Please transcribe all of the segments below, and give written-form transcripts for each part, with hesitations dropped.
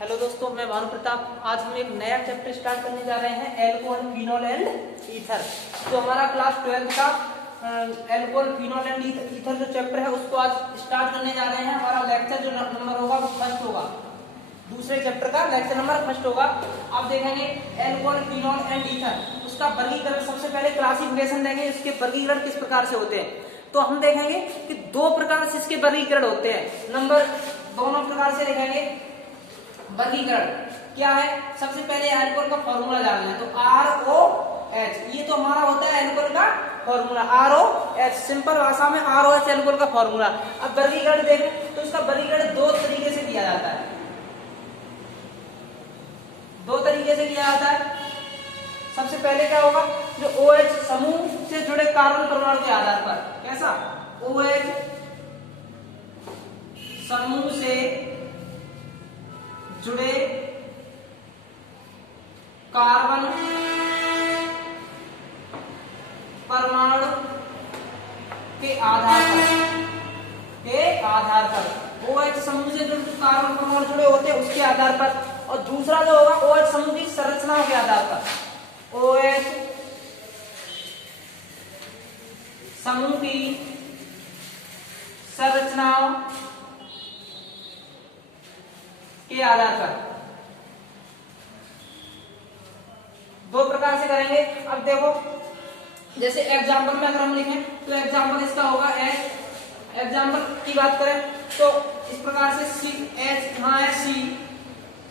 Hello दोस्तों, मैं भानु प्रताप। आज हम एक नया चैप्टर स्टार्ट करने जा रहे हैं, एल्कोहल, फिनोल एंड ईथर। तो हमारा क्लास 12 का एल्कोहल, फिनोल एंड ईथर जो चैप्टर है उसको आज स्टार्ट करने जा रहे हैं। हमारा लेक्चर जो नंबर होगा वो फर्स्ट होगा, दूसरे चैप्टर का लेक्चर नंबर फर्स्ट होगा। आप देखेंगे एल्कोहल, फिनोल एंड ईथर, उसका वर्गीकरण सबसे पहले क्लासिफिकेशन देंगे, इसके वर्गीकरण किस प्रकार से होते हैं। तो हम देखेंगे कि दो प्रकार से इसके वर्गीकरण होते हैं। नंबर दोनों प्रकार से देखेंगे वर्गीकरण क्या है। सबसे पहले एल्कोहल का फॉर्मूला जानना है, तो ROH, ये तो हमारा होता है एल्कोहल का फॉर्मूला ROH, सिंपल भाषा में ROH एल्कोहल का फॉर्मूला। अब वर्गीकरण देखें तो इसका वर्गीकरण दो तरीके से किया जाता है, दो तरीके से किया जाता है। सबसे पहले क्या होगा, जो OH समूह से जुड़े कार्बन परमाणु के आधार पर, कैसा OH समूह से जुड़े कार्बन परमाणु के आधार पर OH समूह से जो कार्बन परमाणु जुड़े होते हैं उसके आधार पर, और दूसरा जो होगा OH समूह की संरचनाओं के आधार पर। OH समूह की संरचनाओं के आधार पर दो प्रकार से करेंगे। अब देखो, जैसे एग्जाम्पल में अगर हम लिखें तो एग्जाम्पल इसका होगा एग्जाम्पल की बात करें तो इस प्रकार से CH, यहाँ है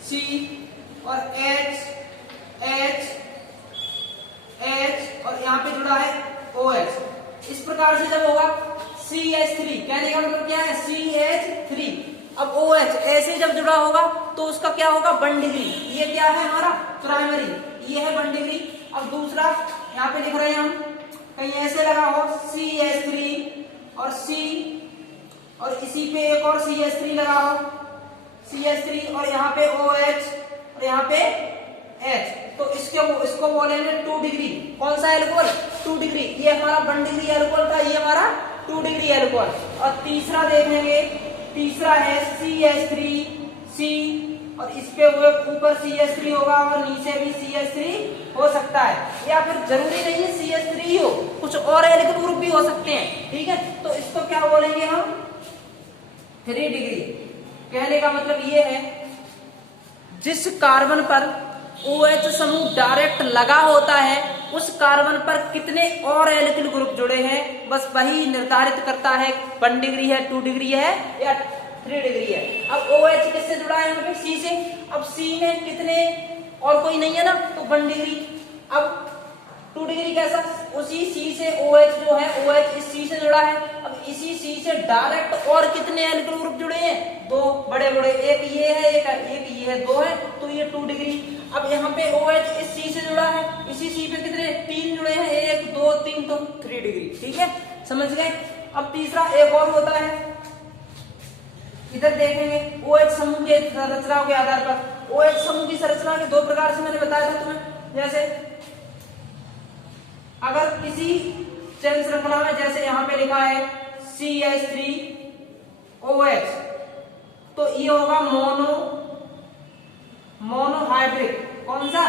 C और H और यहाँ पे जुड़ा है OH। इस प्रकार से जब होगा CH3, कहने का मतलब क्या है, CH3। अब OH ऐसे जब जुड़ा होगा तो उसका क्या होगा, 1 डिग्री। ये क्या है हमारा प्राइमरी, ये है 1 डिग्री। अब दूसरा यहाँ पे लिख रहे हैं हम, कहीं ऐसे लगा हो CH3 और C, और इसी पे एक और CH3 लगा हो, CH3 और यहाँ पे OH और यहाँ पे H, तो इसको बोलेंगे 2 डिग्री। कौन सा एल्कोहल, 2 डिग्री। ये हमारा 1 डिग्री एल्कोहल था, ये हमारा 2 डिग्री एल्कोहल। और तीसरा देखेंगे, तीसरा है CH3C, और इस पे ऊपर CH3 होगा और नीचे भी CH3 हो सकता है, या फिर जरूरी नहीं है CH3 ही हो, कुछ और एल्किल ग्रुप भी हो सकते हैं, ठीक है। तो इसको क्या बोलेंगे हम, 3 डिग्री। कहने का मतलब ये है, जिस कार्बन पर OH समूह डायरेक्ट लगा होता है उस कार्बन पर कितने और एल्किल ग्रुप जुड़े हैं, बस वही निर्धारित करता है 1 डिग्री है, 2 डिग्री है या 3 डिग्री है। अब OH किससे जुड़ा है, यहाँ पे C से। अब C में कितने और कोई नहीं है ना, तो 1 डिग्री। अब 2 डिग्री कैसा, उसी C से OH जो है, OH इस C से जुड़ा है। अब इसी C से डायरेक्ट और कितने एल्किल ग्रुप जुड़े हैं, 2 बड़े बड़े, एक ये है, एक ये है, 2 है, तो ये 2 डिग्री। अब यहाँ पे OH इस C से जुड़ा है, इसी C पे कितने 3 जुड़े हैं, 1 2 3, तो 3 डिग्री, ठीक है, समझ गए। अब तीसरा एक और होता है, इधर देखेंगे OH समूह के संरचनाओं के आधार पर। OH समूह की संरचना के दो प्रकार से मैंने बताया था तुम्हें। जैसे अगर किसी चैन श्रृंखला में, जैसे यहाँ पे लिखा है CH3OH, तो ये होगा मोनोहाइड्रिक। कौन सा,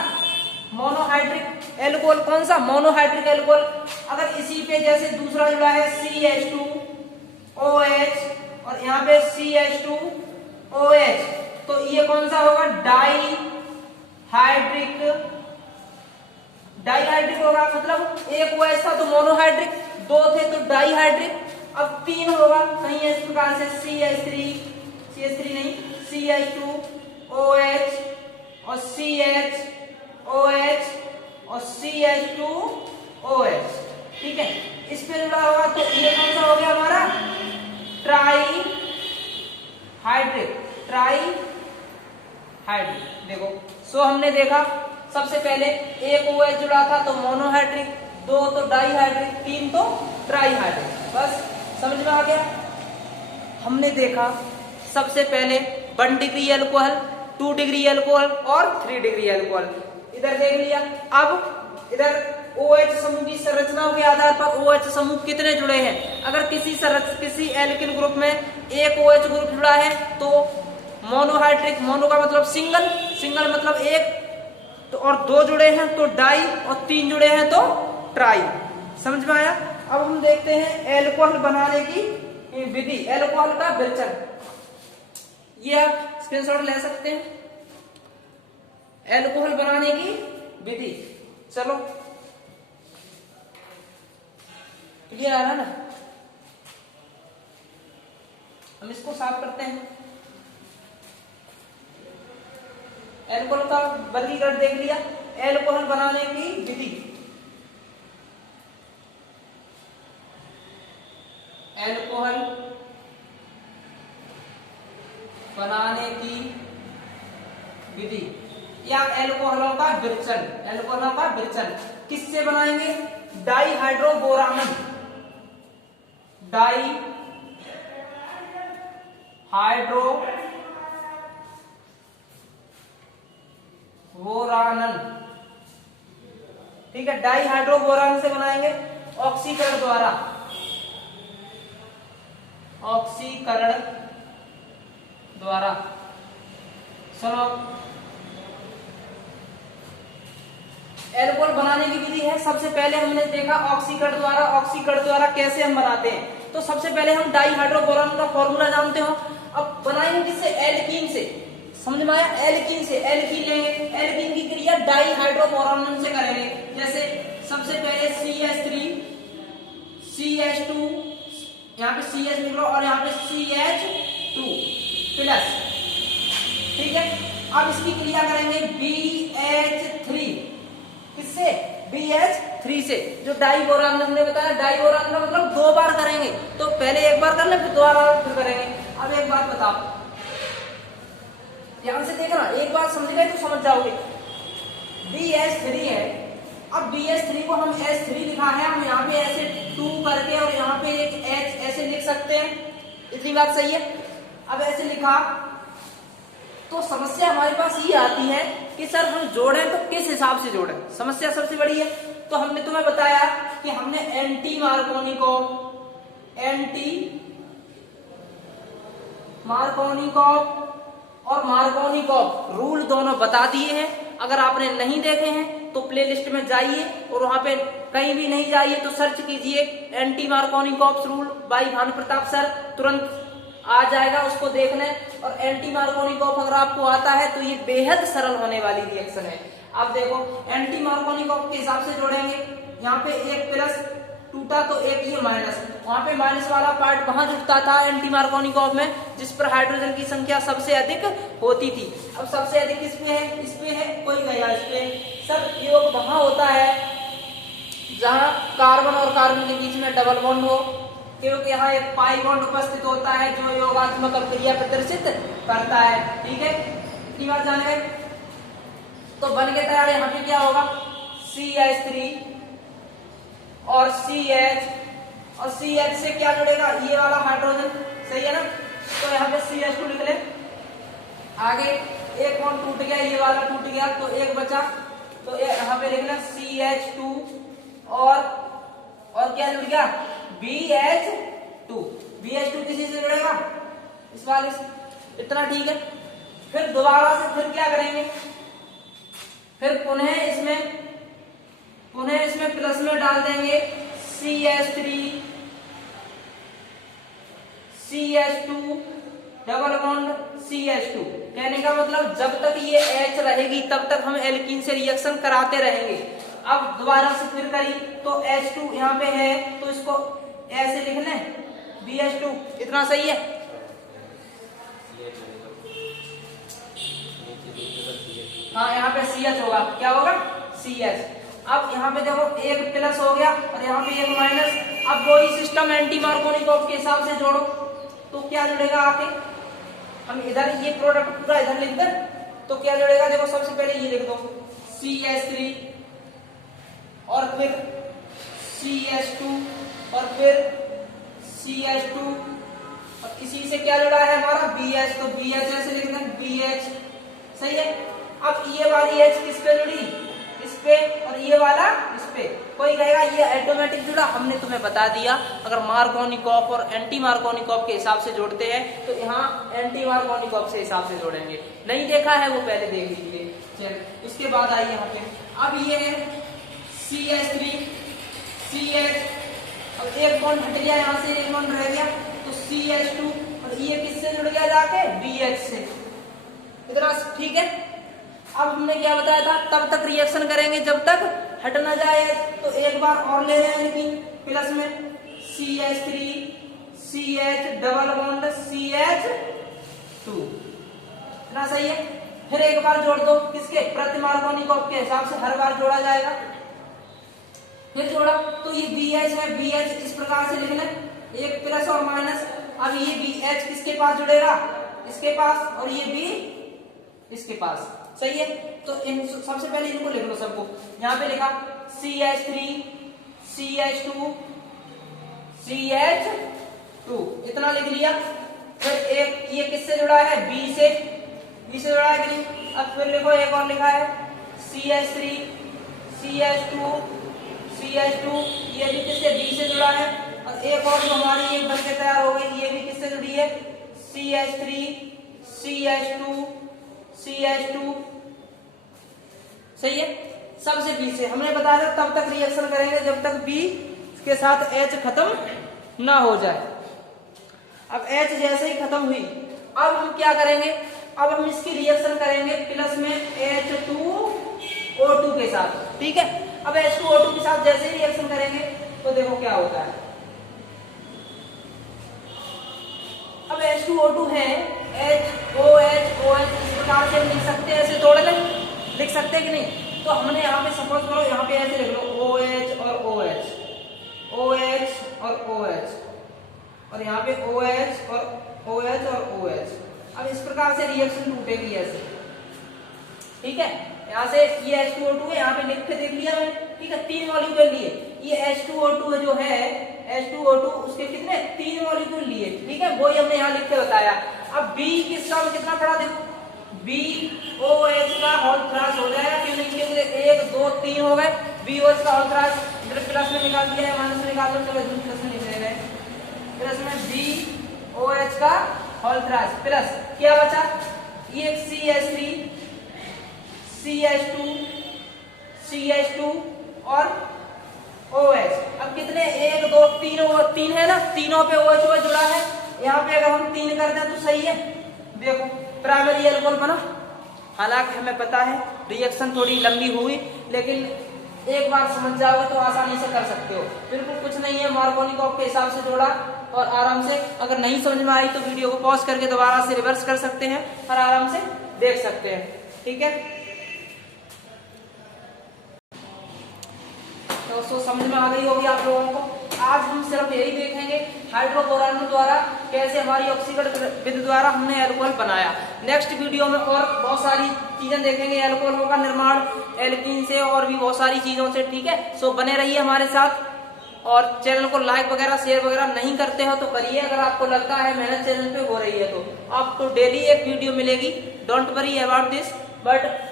मोनोहाइड्रिक एल्कोहल। कौन सा, मोनोहाइड्रिक एल्कोहल। अगर इसी पे जैसे दूसरा जुड़ा है CH2OH और यहाँ पे CH2OH, तो ये कौन सा होगा, डाइहाइड्रिक होगा। मतलब एक OH था तो मोनोहाइड्रिक, 2 थे तो डाइहाइड्रिक। अब 3 होगा, कहीं इस प्रकार से CH3 नहीं, CH2OH और CHOH और CH2OH, ठीक है। इस पे जुड़ा होगा तो ये कौन सा हो गया हमारा, ट्राइहाइड्रिक। देखो, सो हमने देखा सबसे पहले एक OH जुड़ा था तो मोनोहाइड्रिक, 2 तो डाइहाइड्रिक, 3 तो ट्राइहाइड्रिक। बस समझ में आ गया। हमने देखा सबसे पहले 1 डिग्री एल्कोहल, 2 डिग्री एल्कोहल और 3 डिग्री एल्कोहल, इधर देख लिया। अब इधर OH समूह की संरचनाओं के आधार पर OH समूह कितने जुड़े हैं। अगर किसी एल्किल ग्रुप में एक OH ग्रुप जुड़ा है तो मोनोहाइड्रिक, मोनो का मतलब सिंगल, सिंगल मतलब एक, तो और दो जुड़े हैं तो डाई, और तीन जुड़े हैं तो ट्राई। समझ में आया? अब हम देखते हैं एल्कोहल बनाने की विधि, एल्कोहल का विरचन। ये आप स्क्रीनशॉट ले सकते हैं, एल्कोहल बनाने की विधि। चलो क्लियर आ रहा है ना? हम इसको साफ करते हैं। एल्कोहल का वर्गीकरण देख लिया, एल्कोहल बनाने की विधि। एल्कोहल बनाने की विधि या एल्कोहलों का विरचन, एल्कोहलों का विरचन किससे बनाएंगे? डाई हाइड्रोबोरानन, डाई हाइड्रो बोरानन, ठीक है, डाई हाइड्रोबोरान से बनाएंगे ऑक्सीकरण द्वारा, ऑक्सीकरण द्वारा। सुनो, एल्कोहल बनाने की विधि है। सबसे पहले हमने देखा ऑक्सीकरण द्वारा, ऑक्सीकरण द्वारा कैसे हम बनाते हैं। तो सबसे पहले हम डाई हाइड्रोबोरान का फॉर्मूला जानते हो। अब बनाएंगे किससे? एल्कीन से। समझ में आया? एल्कीन से, एल्कीन लेंगे, एल्कीन की क्रिया डाई हाइड्रोबोरान से करेंगे। जैसे सबसे पहले CH3 CH2, यहाँ पे CH निकलो और यहाँ पे CH2 प्लस, ठीक है। अब इसकी क्रिया करेंगे BH3, किससे? BH3 से। जो डाई बोरान हमने बताया, डाई बोरान का मतलब दो बार करेंगे, तो पहले एक बार कर ले फिर दोबारा फिर करेंगे। अब एक बात बताओ, ध्यान से देखना, एक बार समझ गए तो समझ जाओगे। BH3 है, अब BH3 को हम H3 लिखा है, हम यहाँ पे ऐसे 2 करके और यहाँ पे एक H ऐसे लिख सकते हैं। इतनी बात सही है? अब ऐसे लिखा तो समस्या हमारे पास ये आती है कि सर हम जोड़ें तो किस हिसाब से जोड़ें, समस्या सबसे बड़ी है। तो हमने तुम्हें बताया कि हमने एंटी मार्कोनिकॉफ और मार्कोनिकॉफ रूल दोनों बता दिए हैं। अगर आपने नहीं देखे हैं तो प्लेलिस्ट में जाइए और वहां पे कहीं भी नहीं जाइए तो सर्च कीजिए anti Markovnikov rule by Bhanu Pratap sir, तुरंत आ जाएगा, उसको देख लें। और एंटी मार्कोनिकॉफ अगर आपको आता है तो ये बेहद सरल होने वाली रिएक्शन है। आप देखो एंटी मार्कोनिकॉफ के हिसाब से जोड़ेंगे, यहाँ पे एक प्लस टूटा तो एक ये माइनस, वहां पे माइनस वाला पार्ट कहाँ जुड़ता था? एंटी मार्कोनिकॉफ में, जिस पर हाइड्रोजन की संख्या सबसे अधिक होती थी। अब सबसे अधिक इसमें है, इसमें है, कोई गया इसमें। सब योग वहां होता है जहां कार्बन और कार्बन के बीच में डबल बॉन्ड हो, क्योंकि यहाँ एक पाई बॉन्ड उपस्थित होता है जो योगात्मक अभिक्रिया प्रदर्शित करता है। ठीक है, इतनी बात जान गए। तो बन के तैयार, यहाँ पे क्या होगा? CH3 और CH, और CH से क्या जुड़ेगा? ये वाला हाइड्रोजन, सही है ना? तो यहाँ पे CH2 लिख ले। आगे एक बॉन्ड टूट गया, ये वाला टूट गया तो एक बचा, तो यहाँ पे लिखना CH2 और क्या जुड़ गया? BH2। BH2 किसी से जुड़ेगा? इस वाले से। इतना ठीक है। फिर दोबारा से फिर क्या करेंगे? फिर पुनः इसमें प्लस में डाल देंगे CH3 CH2 double bond CH2। कहने का मतलब जब तक ये H रहेगी तब तक हम एल्कीन से रिएक्शन कराते रहेंगे। अब दोबारा से फिर करी तो H2 यहाँ पे है तो इसको ऐसे लिख लें BH2। इतना सही है? हाँ, यहाँ पे CH होगा, क्या होगा? CH। अब यहाँ पे देखो एक प्लस हो गया और यहाँ पे एक माइनस। अब वही सिस्टम एंटी मार्कोनिकॉफ के हिसाब से जोड़ो तो क्या जुड़ेगा आके? हम इधर ये प्रोडक्ट पूरा इधर लिख दें तो क्या जुड़ेगा? देखो सबसे पहले ये लिख दो CH3 और फिर CH2 और फिर CH2 और इसी से क्या जुड़ा है हमारा? BH। तो BH ऐसे लिख दें BH, सही है। अब ये वाली H किस पे जुड़ी? इस पे और ये वाला इस पे। कोई कहेगा ये ऑटोमेटिक जुड़ा, हमने तुम्हें बता दिया अगर मार्कोनिकॉफ और एंटी मार्कोनिकॉफ के हिसाब से जोड़ते हैं तो यहाँ एंटी मार्कोनिकॉफ से हिसाब से जोड़ेंगे। नहीं देखा है वो पहले देख लीजिए। चलिए इसके बाद आइए यहाँ पे, अब ये है CH3 CH, अब एक बॉन्ड हट गया यहाँ से, एक बॉन्ड रह गया तो CH2 और ये किससे जुड़ गया जाके BH से। इतना ठीक है। अब हमने क्या बताया था, तब तक रिएक्शन करेंगे जब तक हट ना जाए। तो एक बार और ले रहे हैं लेकिन प्लस में CH3 CH double bond CH2, इतना सही है। फिर एक बार जोड़ दो किसके, प्रति मार्कोनिकॉफ के हिसाब से हर बार जोड़ा जाएगा। फिर जोड़ा तो ये BH है, BH इस प्रकार से लिखना एक प्लस और माइनस। अब ये BH किसके पास जुड़ेगा, इसके पास, और ये B इसके पास, सही है। तो इन सबसे पहले इनको लिख लो सबको। यहाँ पे लिखा CH3 CH2 CH2, इतना लिख लिया। फिर एक ये किससे जुड़ा है, B से जुड़ा है कि नहीं। अब फिर लिखो एक और लिखा है CH3 CH2 CH2, ये भी किससे, B से जुड़ा है। और एक और जो हमारी एक बनके तैयार हो गई, ये भी किससे जुड़ी है, CH3 CH2 CH2, सही है। सबसे B से हमने बताया था तब तक रिएक्शन करेंगे जब तक B के साथ H खत्म ना हो जाए। अब H जैसे ही खत्म हुई, अब हम क्या करेंगे, अब हम इसकी रिएक्शन करेंगे प्लस में H2O2 के साथ, ठीक है। अब H2O2 के साथ जैसे ही रिएक्शन करेंगे तो देखो क्या होता है। अब H2O2 है HOH इस प्रकार से लिख सकते हैं, ऐसे तोड़ ले लिख सकते हैं कि नहीं। तो हमने यहाँ पे सपोज करो, यहाँ पे ऐसे लिख लो OH और OH, OH और OH, और यहाँ पे OH और OH और OH। अब इस प्रकार से रिएक्शन टूटेगी ऐसे, ठीक है। यहाँ से ये H2O2 है, यहाँ पे लिख के देख लिया मैंने, ठीक है। 3 मॉलिक्यूल लिए, ये H2O2 जो है H2O2 उसके कितने 3 मॉलिक्यूल लिए, ठीक है। वही हमने यहाँ लिख के बताया। अब B किसका कितना पड़ा देखो, BOH का होल क्रॉस हो जाएगा, क्यों नहीं, क्योंकि 1 2 3 हो गए। BOH का होल क्रॉस इधर प्लस में निकाल दिया है, माइनस में निकाल दो, चलो इधर प्लस में निकल गए। प्लस में BOH का होल क्रॉस प्लस क्या बचा, ये CH3 CH2 CH2 और OH। अब कितने 1 2 3 है ना, तीनों पे OH जुड़ा है। यहाँ पे अगर हम 3 कर दें तो सही है। देखो प्राइमरी एल्कोहल बना। हालांकि हमें पता है रिएक्शन थोड़ी लंबी हुई, लेकिन एक बार समझ जाओगे तो आसानी से कर सकते हो। बिल्कुल कुछ नहीं है, मार्कोनिकॉफ के हिसाब से जोड़ा और आराम से। अगर नहीं समझ में आई तो वीडियो को पॉज करके दोबारा से रिवर्स कर सकते हैं और आराम से देख सकते हैं, ठीक है। तो समझ में आ गई होगी आप लोगों को। आज हम सिर्फ यही देखेंगे हाइड्रोबोरॉन द्वारा कैसे हमारी ऑक्सीकरण विधि द्वारा हमने अल्कोहल बनाया। नेक्स्ट वीडियो में और बहुत सारी चीजें देखेंगे, अल्कोहल का निर्माण एल्कीन से और भी बहुत सारी चीजों से, ठीक है। सो बने रहिए हमारे साथ, और चैनल को लाइक वगैरह शेयर वगैरह नहीं करते हो तो करिए। अगर आपको लगता है मेहनत चैनल पे हो रही है तो आपको डेली एक वीडियो मिलेगी। Don't worry about this, but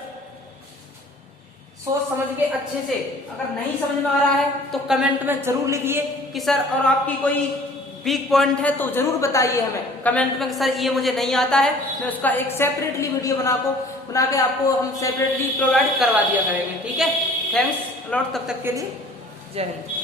सोच समझ के अच्छे से। अगर नहीं समझ में आ रहा है तो कमेंट में जरूर लिखिए कि सर, और आपकी कोई वीक पॉइंट है तो जरूर बताइए हमें कमेंट में कि सर ये मुझे नहीं आता है। मैं उसका एक सेपरेटली वीडियो बना के आपको हम सेपरेटली प्रोवाइड करवा दिया करेंगे, ठीक है। थैंक्स अलॉट, तब तक के लिए जय हिंद।